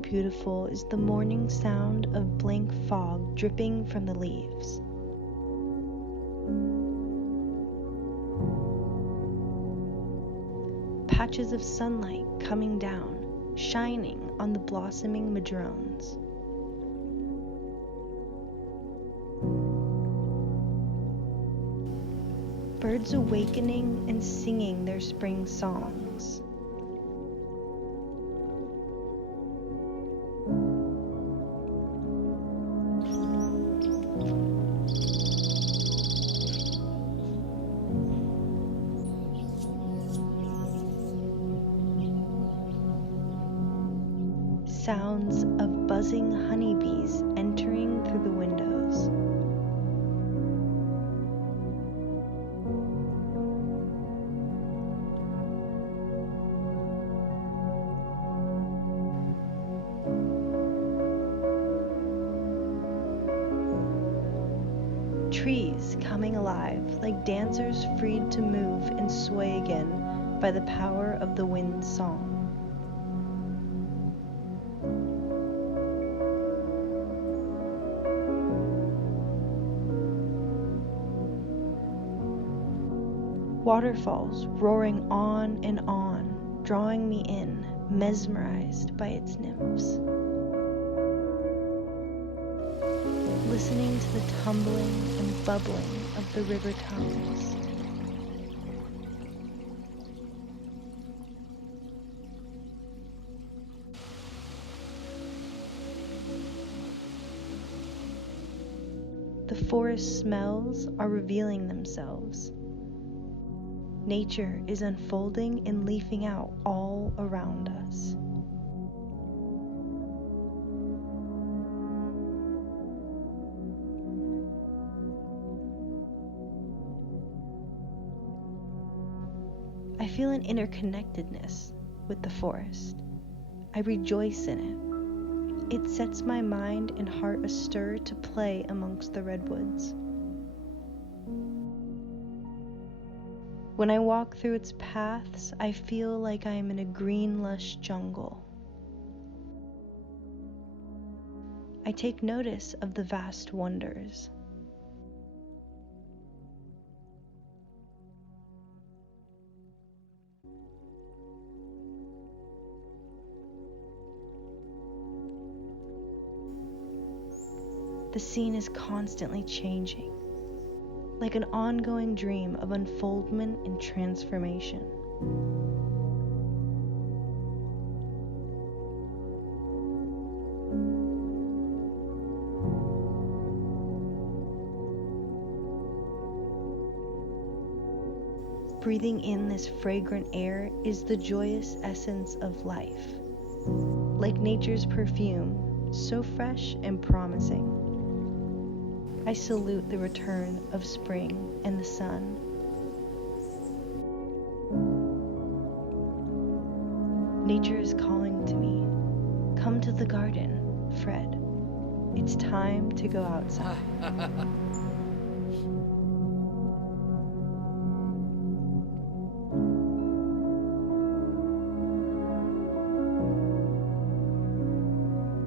Something beautiful is the morning sound of blank fog dripping from the leaves. Patches of sunlight coming down, shining on the blossoming madrones. Birds awakening and singing their spring songs. Sounds of buzzing honeybees entering through the windows. Trees coming alive like dancers freed to move and sway again by the power of the wind's song. Waterfalls roaring on and on, drawing me in, mesmerized by its nymphs. Listening to the tumbling and bubbling of the river tones. The forest smells are revealing themselves. Nature is unfolding and leafing out all around us. I feel an interconnectedness with the forest. I rejoice in it. It sets my mind and heart astir to play amongst the redwoods. When I walk through its paths, I feel like I am in a green, lush jungle. I take notice of the vast wonders. The scene is constantly changing, like an ongoing dream of unfoldment and transformation. Breathing in this fragrant air is the joyous essence of life, like nature's perfume, so fresh and promising. I salute the return of spring and the sun. Nature is calling to me. Come to the garden, Fred. It's time to go outside.